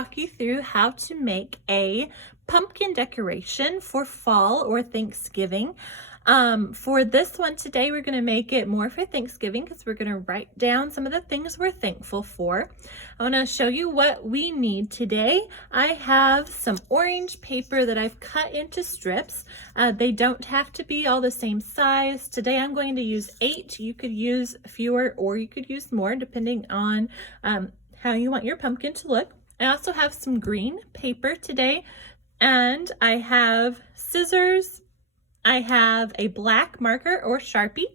walk you through how to make a pumpkin decoration for fall or Thanksgiving. For this one today, we're going to make it more for Thanksgiving because we're going to write down some of the things we're thankful for. I want to show you what we need today. I have some orange paper that I've cut into strips. They don't have to be all the same size. Today I'm going to use 8. You could use fewer or you could use more depending on how you want your pumpkin to look. I also have some green paper today, and I have scissors. I have a black marker or Sharpie.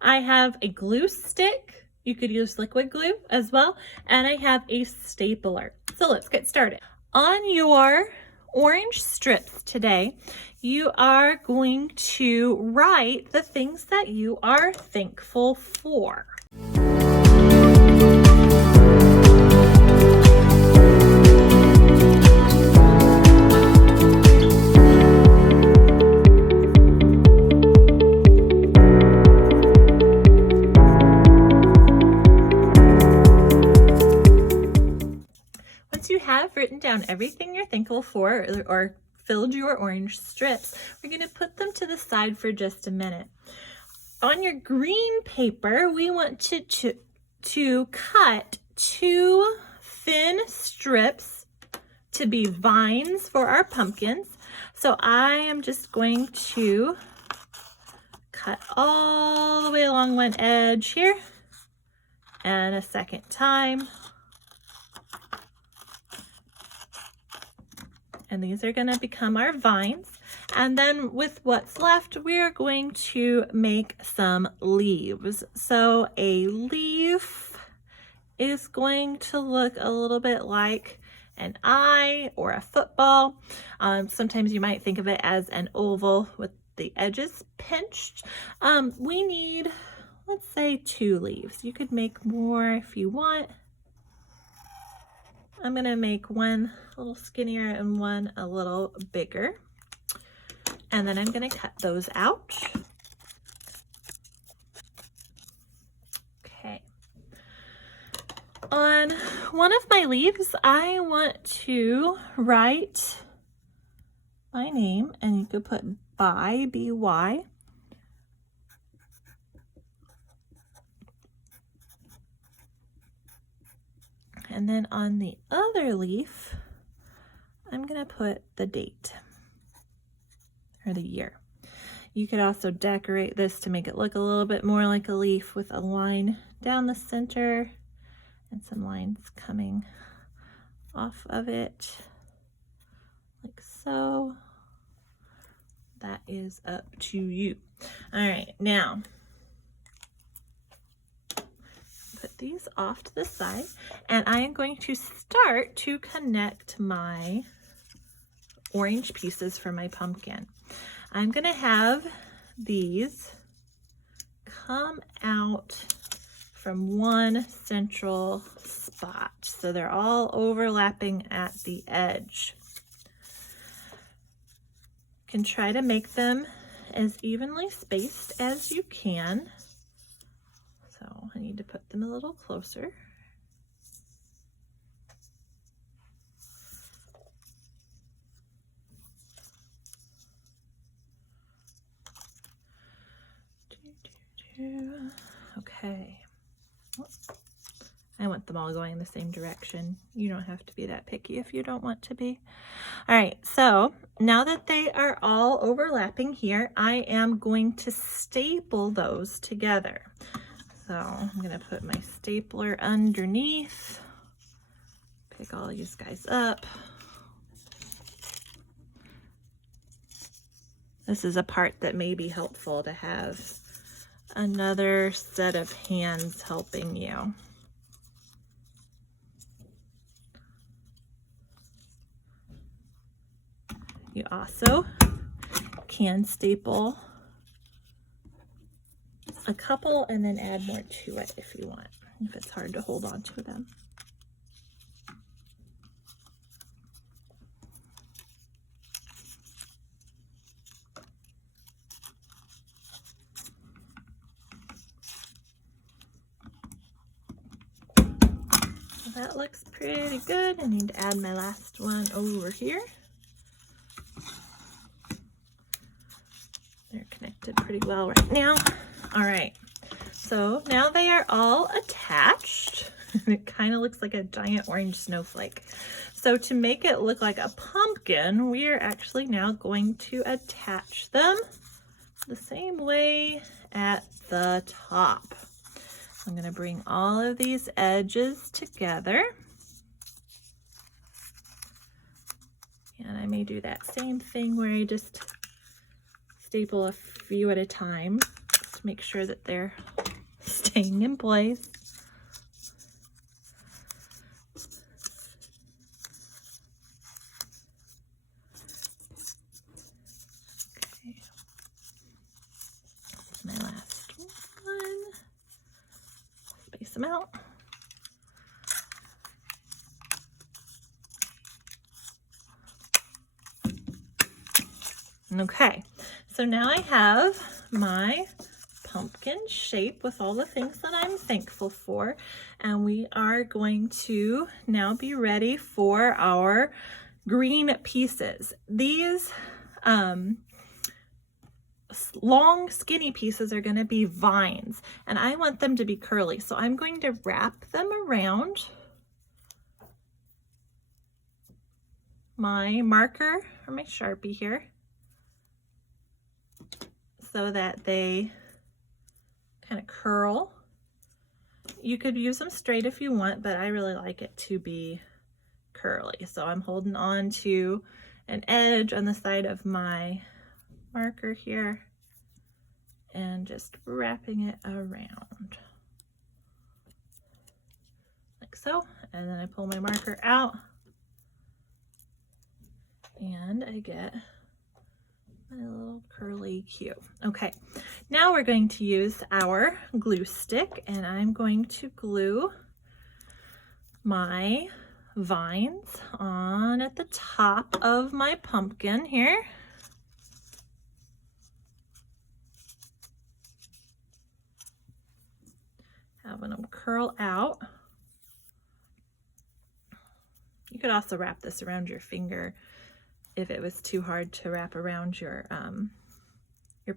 I have a glue stick. You could use liquid glue as well. And I have a stapler. So let's get started. On your orange strips today, you are going to write the things that you are thankful for. You have written down everything you're thankful for or filled your orange strips, we're going to put them to the side for just a minute. On your green paper, we want to cut 2 thin strips to be vines for our pumpkins. So I am just going to cut all the way along one edge here and a second time. And these are going to become our vines. And then with what's left, we are going to make some leaves. So a leaf is going to look a little bit like an eye or a football. Sometimes you might think of it as an oval with the edges pinched. We need, let's say, 2 leaves. You could make more if you want. I'm going to make one a little skinnier and one a little bigger. And then I'm going to cut those out. Okay. On one of my leaves, I want to write my name, and you could put by, B-Y. And then on the other leaf, I'm going to put the date or the year. You could also decorate this to make it look a little bit more like a leaf with a line down the center and some lines coming off of it like so. That is up to you. All right, now put these off to the side, and I am going to start to connect my orange pieces for my pumpkin. I'm going to have these come out from one central spot, so they're all overlapping at the edge. You can try to make them as evenly spaced as you can. So I need to put them a little closer. Okay. I want them all going the same direction. You don't have to be that picky if you don't want to be. All right, so now that they are all overlapping here, I am going to staple those together. So I'm going to put my stapler underneath, pick all these guys up. This is a part that may be helpful to have another set of hands helping you. You also can staple a couple and then add more to it if you want, if it's hard to hold on to them. that looks pretty good. I need to add my last one over here. They're connected pretty well right now. All right, so now they are all attached. It kind of looks like a giant orange snowflake. So to make it look like a pumpkin, we are actually now going to attach them the same way at the top. I'm going to bring all of these edges together. And I may do that same thing where I just staple a few at a time just to make sure that they're staying in place. Okay. That's my last one. Space them out. Okay, so now I have my pumpkin shape with all the things that I'm thankful for, and we are going to now be ready for our green pieces. These long skinny pieces are going to be vines, and I want them to be curly, so I'm going to wrap them around my marker or my Sharpie here so that they kind of curl. You could use them straight if you want, but I really like it to be curly. So I'm holding on to an edge on the side of my marker here and just wrapping it around like so. And then I pull my marker out and I get my little curly cue. Okay, now we're going to use our glue stick, and I'm going to glue my vines on at the top of my pumpkin here. Having them curl out. You could also wrap this around your finger if it was too hard to wrap around your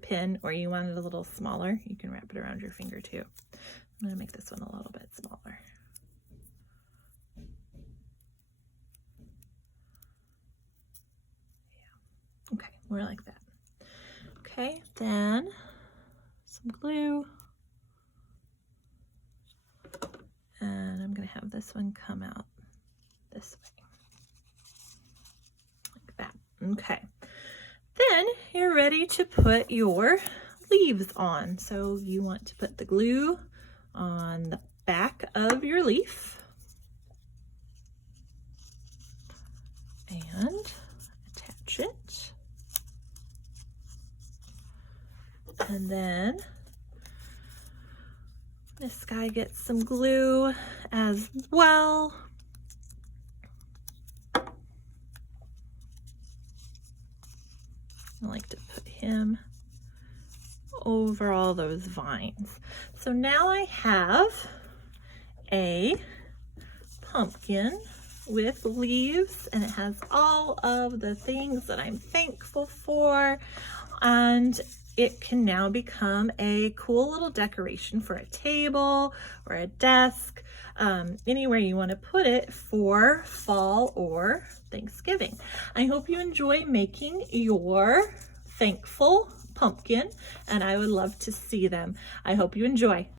pin, or you want it a little smaller, you can wrap it around your finger too. I'm going to make this one a little bit smaller. Yeah. Okay, more like that. Okay, then some glue. And I'm going to have this one come out this way. Okay, then you're ready to put your leaves on. So you want to put the glue on the back of your leaf and attach it. And then this guy gets some glue as well. I like to put him over all those vines. So now I have a pumpkin with leaves, and it has all of the things that I'm thankful for, and it can now become a cool little decoration for a table or a desk, anywhere you want to put it for fall or Thanksgiving. I hope you enjoy making your thankful pumpkin, and I would love to see them. I hope you enjoy.